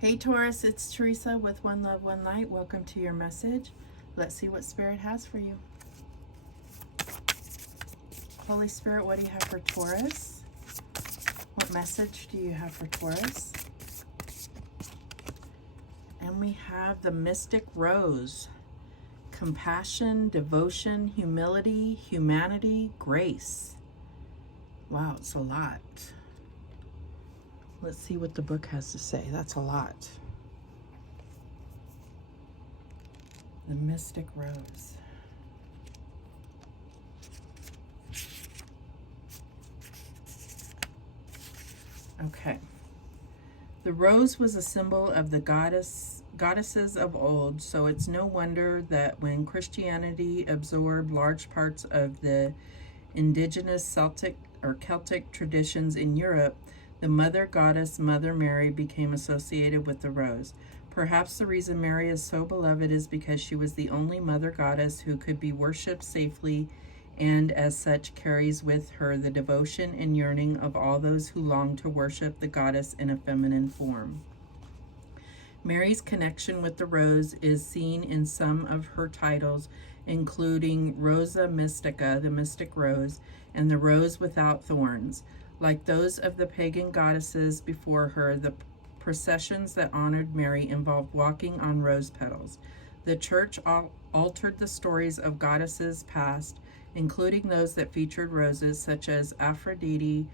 Hey Taurus, it's Teresa with One Love, One Light. Welcome to your message. Let's see what Spirit has for you. Holy Spirit, what do you have for Taurus? What message do you have for Taurus? And we have the Mystic Rose. Compassion, devotion, humility, humanity, grace. Wow, it's a lot. Let's see what the book has to say. That's a lot. The Mystic Rose. Okay. The rose was a symbol of the goddesses of old, so it's no wonder that when Christianity absorbed large parts of the indigenous Celtic traditions in Europe, the mother goddess, Mother Mary, became associated with the rose. Perhaps the reason Mary is so beloved is because she was the only mother goddess who could be worshipped safely, and as such carries with her the devotion and yearning of all those who long to worship the goddess in a feminine form. Mary's connection with the rose is seen in some of her titles, including Rosa Mystica, the mystic rose, and the rose without thorns. Like those of the pagan goddesses before her, the processions that honored Mary involved walking on rose petals. The church altered the stories of goddesses past, including those that featured roses, such as Aphrodite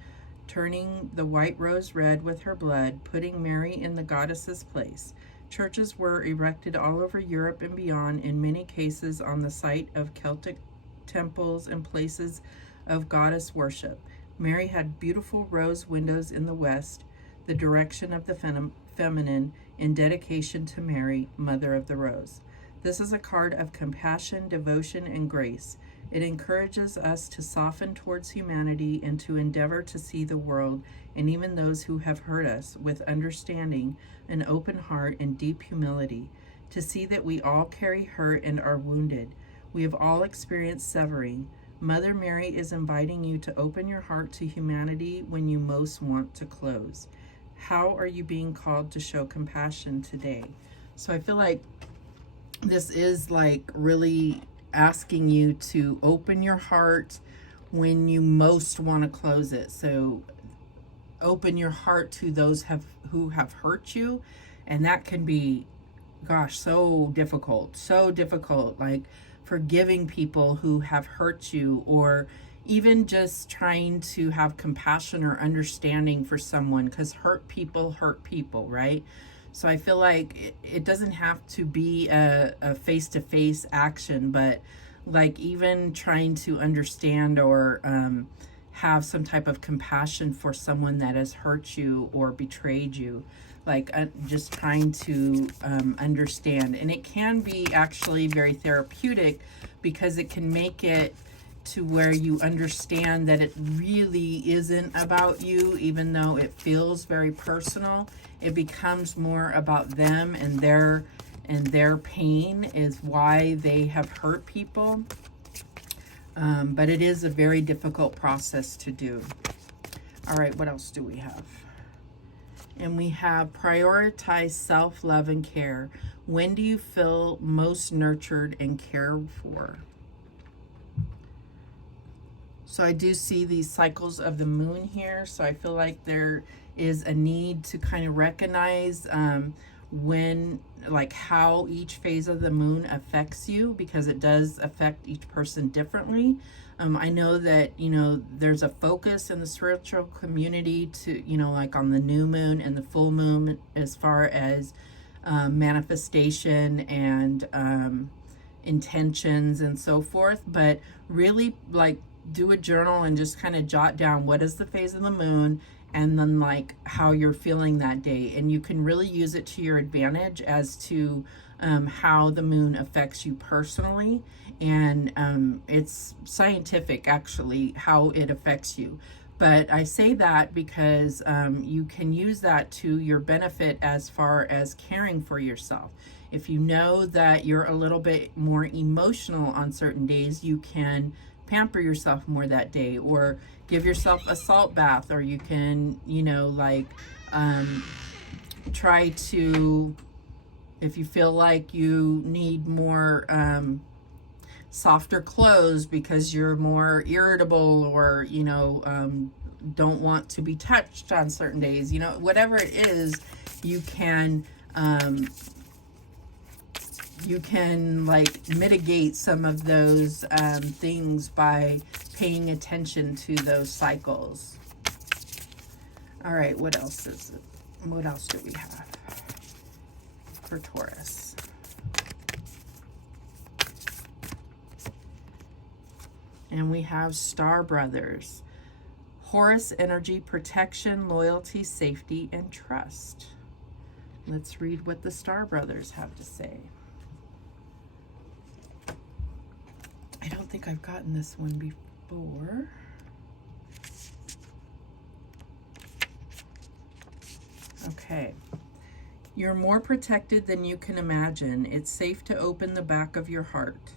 turning the white rose red with her blood, putting Mary in the goddess's place. Churches were erected all over Europe and beyond, in many cases on the site of Celtic temples and places of goddess worship. Mary had beautiful rose windows in the west, the direction of the feminine, in dedication to Mary, Mother of the Rose. This is a card of compassion, devotion, and grace. It encourages us to soften towards humanity and to endeavor to see the world, and even those who have hurt us, with understanding, an open heart, and deep humility, to see that we all carry hurt and are wounded. We have all experienced severing. Mother Mary is inviting you to open your heart to humanity when you most want to close. How are you being called to show compassion today? So I feel like this is like really asking you to open your heart when you most want to close it. So open your heart to those who have hurt you, and that can be, gosh, so difficult, like forgiving people who have hurt you, or even just trying to have compassion or understanding for someone, because hurt people, right? So I feel like it doesn't have to be a face-to-face action, but like even trying to understand or have some type of compassion for someone that has hurt you or betrayed you, like just trying to understand. And it can be actually very therapeutic, because it can make it to where you understand that it really isn't about you, even though it feels very personal. It becomes more about them, and their pain is why they have hurt people. But it is a very difficult process to do. All right, what else do we have? And we have prioritize self-love and care. When do you feel most nurtured and cared for? So I do see these cycles of the moon here. So I feel like there is a need to kind of recognize when, like how each phase of the moon affects you, because it does affect each person differently. I know that, there's a focus in the spiritual community to, like on the new moon and the full moon, as far as manifestation and intentions and so forth. But really, like, do a journal and just kind of jot down what is the phase of the moon, and then like how you're feeling that day. And you can really use it to your advantage as to how the moon affects you personally. And it's scientific, actually, how it affects you. But I say that because you can use that to your benefit as far as caring for yourself. If you know that you're a little bit more emotional on certain days, you can pamper yourself more that day, or give yourself a salt bath, or you can, try to, if you feel like you need more softer clothes because you're more irritable, or, you know, don't want to be touched on certain days, you know, whatever it is, you can like mitigate some of those things by paying attention to those cycles. All right, what else is it? What else do we have for Taurus? And we have Star Brothers. Horus energy, protection, loyalty, safety, and trust. Let's read what the Star Brothers have to say. I don't think I've gotten this one before. Okay. You're more protected than you can imagine. It's safe to open the back of your heart.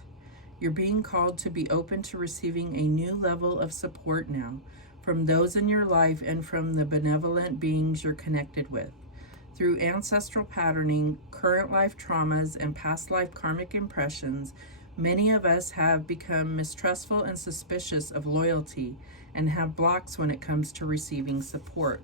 You're being called to be open to receiving a new level of support now, from those in your life and from the benevolent beings you're connected with. Through ancestral patterning, current life traumas, and past life karmic impressions, many of us have become mistrustful and suspicious of loyalty and have blocks when it comes to receiving support.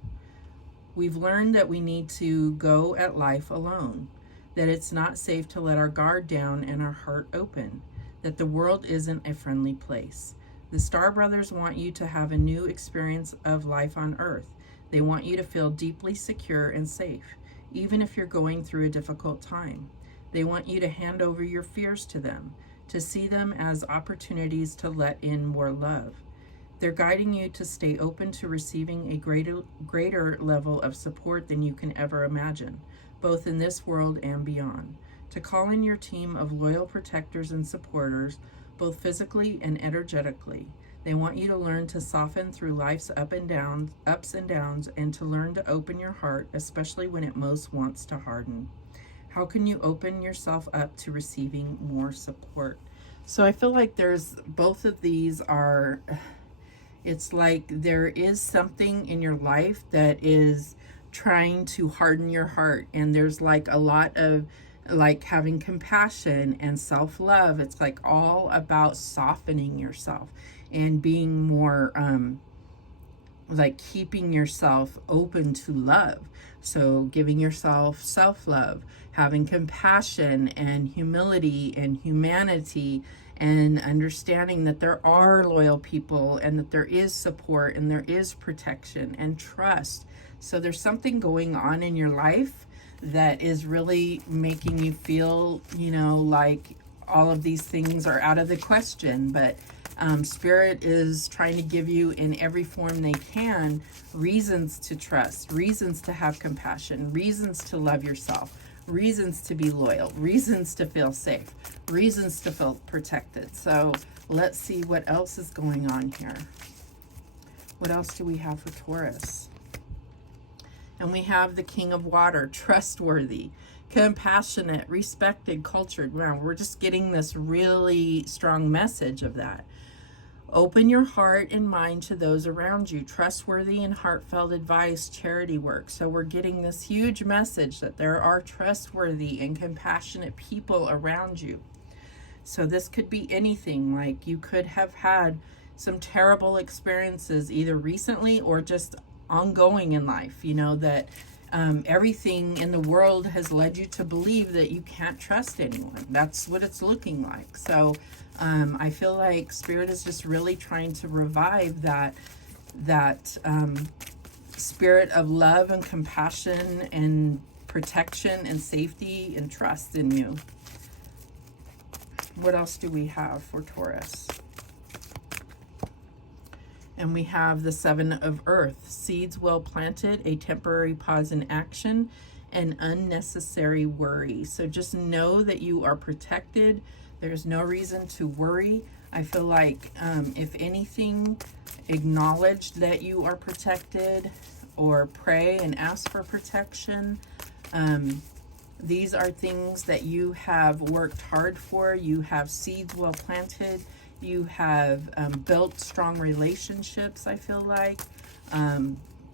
We've learned that we need to go at life alone, that it's not safe to let our guard down and our heart open, that the world isn't a friendly place. The Star Brothers want you to have a new experience of life on Earth. They want you to feel deeply secure and safe, even if you're going through a difficult time. They want you to hand over your fears to them, to see them as opportunities to let in more love. They're guiding you to stay open to receiving a greater level of support than you can ever imagine, both in this world and beyond. To call in your team of loyal protectors and supporters, both physically and energetically. They want you to learn to soften through life's ups and downs, and to learn to open your heart, especially when it most wants to harden. How can you open yourself up to receiving more support? So I feel like there's both of these are, it's like there is something in your life that is trying to harden your heart, and there's like a lot of like having compassion and self-love. It's like all about softening yourself and being more like keeping yourself open to love. So giving yourself self-love, having compassion and humility and humanity, and understanding that there are loyal people and that there is support and there is protection and trust. So there's something going on in your life that is really making you feel, you know, like all of these things are out of the question. But Spirit is trying to give you in every form they can reasons to trust, reasons to have compassion, reasons to love yourself, reasons to be loyal, reasons to feel safe, reasons to feel protected. So let's see what else is going on here. What else do we have for Taurus? And we have the King of Water, trustworthy, compassionate, respected, cultured. Wow, we're just getting this really strong message of that. Open your heart and mind to those around you. Trustworthy and heartfelt advice, charity work. So we're getting this huge message that there are trustworthy and compassionate people around you. So this could be anything. Like you could have had some terrible experiences either recently or just ongoing in life, you know, that everything in the world has led you to believe that you can't trust anyone. That's what it's looking like. So I feel like Spirit is just really trying to revive that spirit of love and compassion and protection and safety and trust in you. What else do we have for Taurus? And we have the Seven of Earth, seeds well planted, a temporary pause in action, and unnecessary worry. So just know that you are protected. There's no reason to worry. I feel like if anything, acknowledge that you are protected or pray and ask for protection. These are things that you have worked hard for. You have seeds well planted. You have built strong relationships, I feel like.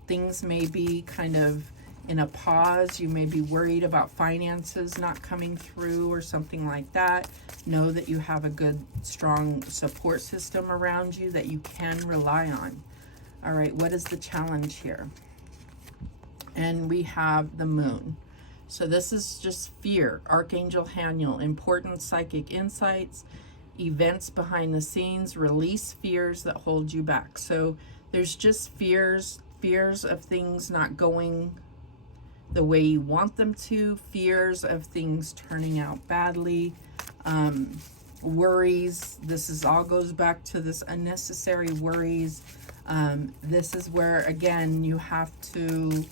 Things may be kind of in a pause. You may be worried about finances not coming through or something like that. Know that you have a good, strong support system around you that you can rely on. All right, what is the challenge here? And we have the moon. So this is just fear. Archangel Haniel, important psychic insights, events behind the scenes, release fears that hold you back. So there's just fears of things not going the way you want them to, fears of things turning out badly, worries. This all goes back to this unnecessary worries. This is where, again, you have to,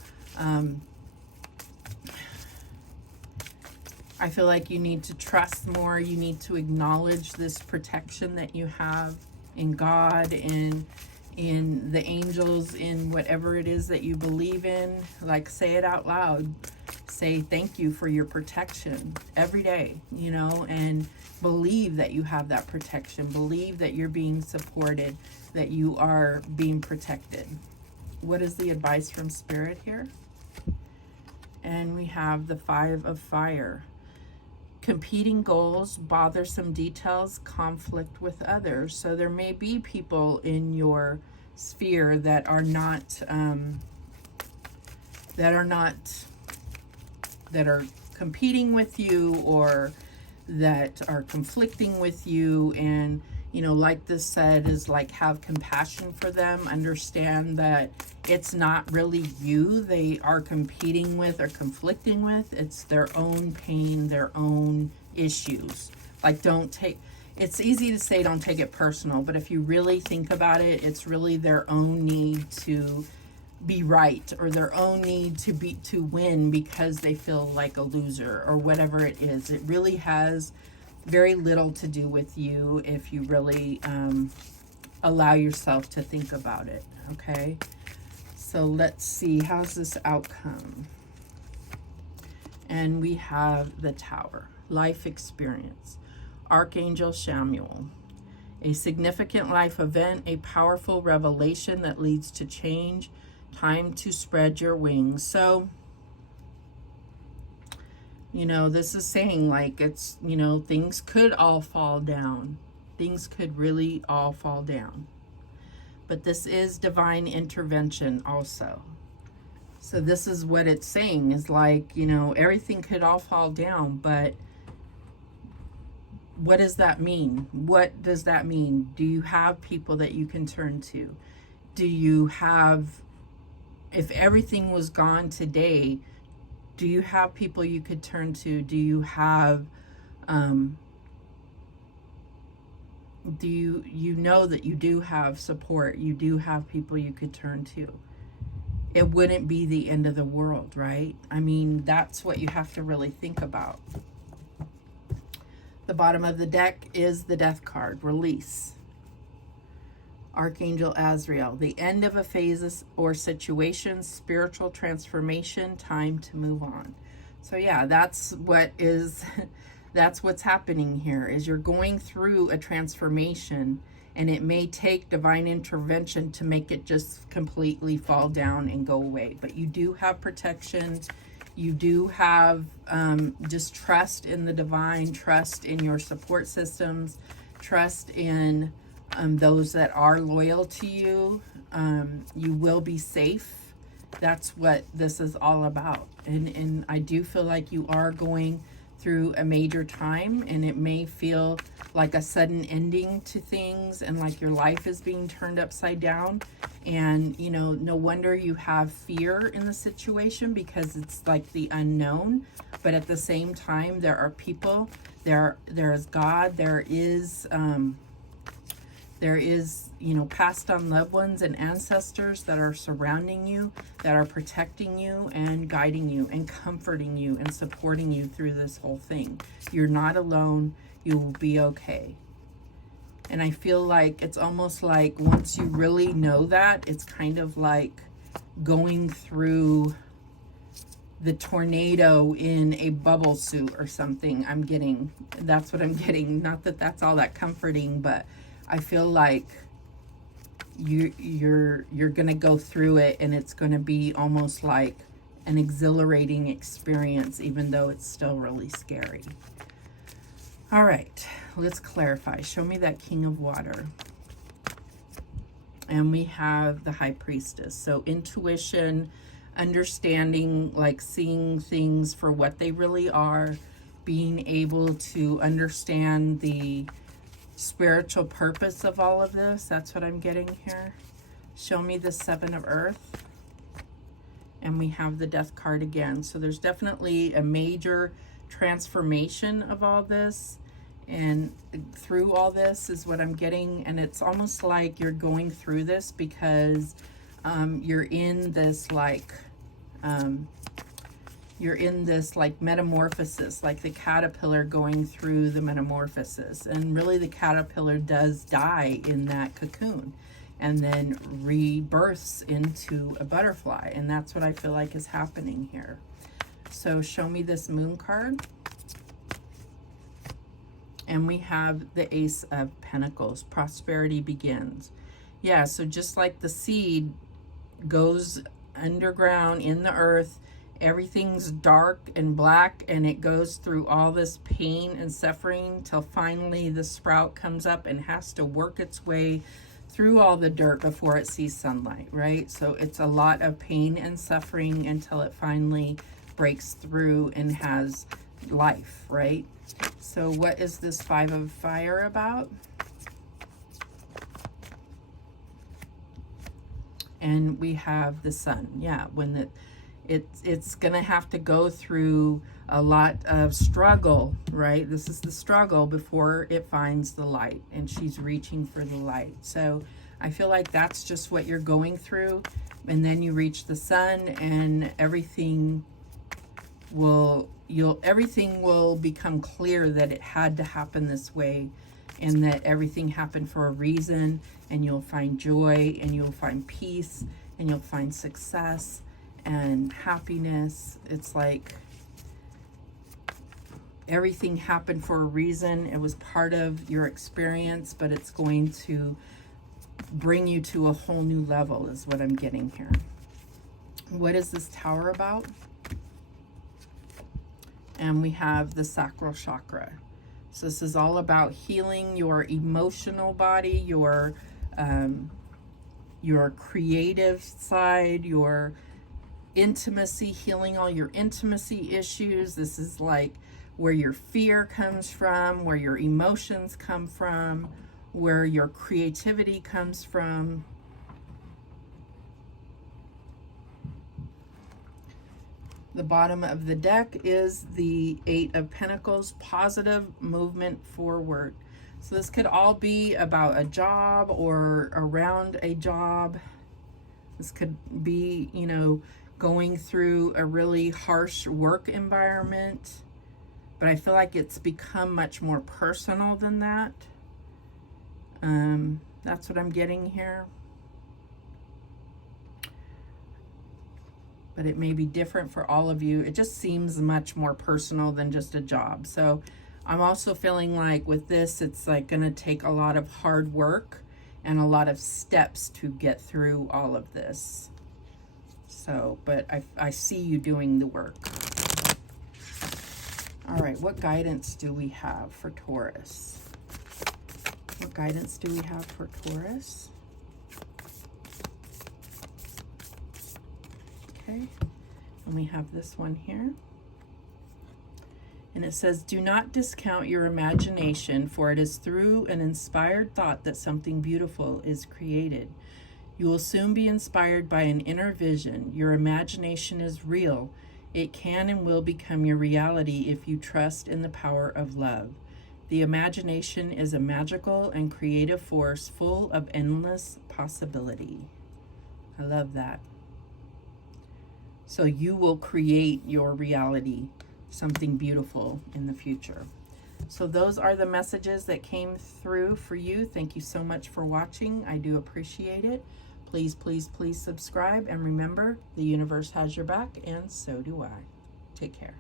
I feel like you need to trust more. You need to acknowledge this protection that you have in God, in the angels, in whatever it is that you believe in. Like, say it out loud. Say thank you for your protection every day, you know, and believe that you have that protection. Believe that you're being supported, that you are being protected. What is the advice from Spirit here? And we have the 5 of Fire. Competing goals, bothersome details, conflict with others. So there may be people in your sphere that are competing with you, or that are conflicting with you. And, you know, like this said, is like, have compassion for them. Understand that it's not really you they are competing with or conflicting with. It's their own pain, their own issues. Like, it's easy to say don't take it personal, but if you really think about it, it's really their own need to be right, or their own need to win because they feel like a loser, or whatever it is. It really has very little to do with you if you really allow yourself to think about it. Okay, so let's see, how's this outcome? And we have the Tower, life experience. Archangel Samuel, a significant life event, a powerful revelation that leads to change, time to spread your wings. So, you know, this is saying, like, it's, you know, things could all fall down. Things could really all fall down. But this is divine intervention also. So this is what it's saying, is like, you know, everything could all fall down, but what does that mean? What does that mean? Do you have people that you can turn to? Do you have, if everything was gone today, do you have people you could turn to? Do you have, do you know that you do have support? You do have people you could turn to. It wouldn't be the end of the world, right? I mean, that's what you have to really think about. The bottom of the deck is the Death card, release. Archangel Azrael, the end of a phase or situation, spiritual transformation, time to move on. So yeah, that's what is, that's what's happening here, is you're going through a transformation, and it may take divine intervention to make it just completely fall down and go away. But you do have protection. You do have just trust in the divine, trust in your support systems, trust in those that are loyal to you. You will be safe. That's what this is all about. And I do feel like you are going through a major time, and it may feel like a sudden ending to things, and like your life is being turned upside down. And, you know, no wonder you have fear in the situation, because it's like the unknown. But at the same time, there are people, there is God, there is, you know, passed on loved ones and ancestors that are surrounding you, that are protecting you and guiding you and comforting you and supporting you through this whole thing. You're not alone. You will be okay. And I feel like it's almost like once you really know that, it's kind of like going through the tornado in a bubble suit or something. That's what I'm getting. Not that that's all that comforting, but I feel like you're gonna go through it, and it's gonna be almost like an exhilarating experience, even though it's still really scary. All right, let's clarify. Show me that King of Water. And we have the High Priestess. So intuition, understanding, like seeing things for what they really are, being able to understand the spiritual purpose of all of this. That's what I'm getting here. Show me the Seven of Earth. And we have the Death card again. So there's definitely a major transformation of all this. And through all this is what I'm getting. And it's almost like you're going through this because you're in this like metamorphosis, like the caterpillar going through the metamorphosis. And really the caterpillar does die in that cocoon and then rebirths into a butterfly. And that's what I feel like is happening here. So show me this Moon card. And we have the Ace of Pentacles. Prosperity begins. Yeah, so just like the seed goes underground in the earth, everything's dark and black, and it goes through all this pain and suffering till finally the sprout comes up and has to work its way through all the dirt before it sees sunlight, right? So it's a lot of pain and suffering until it finally breaks through and has life, right? So what is this Five of Fire about? And we have the Sun. Yeah, when it's gonna have to go through a lot of struggle, right? This is the struggle before it finds the light, and she's reaching for the light. So I feel like that's just what you're going through, and then you reach the Sun, and everything will become clear that it had to happen this way, and that everything happened for a reason, and you'll find joy, and you'll find peace, and you'll find success and happiness. It's like everything happened for a reason. It was part of your experience, but it's going to bring you to a whole new level is what I'm getting here. What is this Tower about? And we have the sacral chakra. So this is all about healing your emotional body, your creative side, your intimacy, healing all your intimacy issues. This is like where your fear comes from, where your emotions come from, where your creativity comes from. The bottom of the deck is the Eight of Pentacles, positive movement forward. So this could all be about a job or around a job. This could be, you know, going through a really harsh work environment. But I feel like it's become much more personal than that. That's what I'm getting here. But it may be different for all of you. It just seems much more personal than just a job. So I'm also feeling like with this, it's like going to take a lot of hard work and a lot of steps to get through all of this. So, but I see you doing the work. All right, what guidance do we have for Taurus? What guidance do we have for Taurus? Okay, and we have this one here. And it says, do not discount your imagination, for it is through an inspired thought that something beautiful is created. You will soon be inspired by an inner vision. Your imagination is real. It can and will become your reality if you trust in the power of love. The imagination is a magical and creative force full of endless possibility. I love that. So you will create your reality, something beautiful in the future. So those are the messages that came through for you. Thank you so much for watching. I do appreciate it. Please, please, please subscribe. And remember, the universe has your back, and so do I. Take care.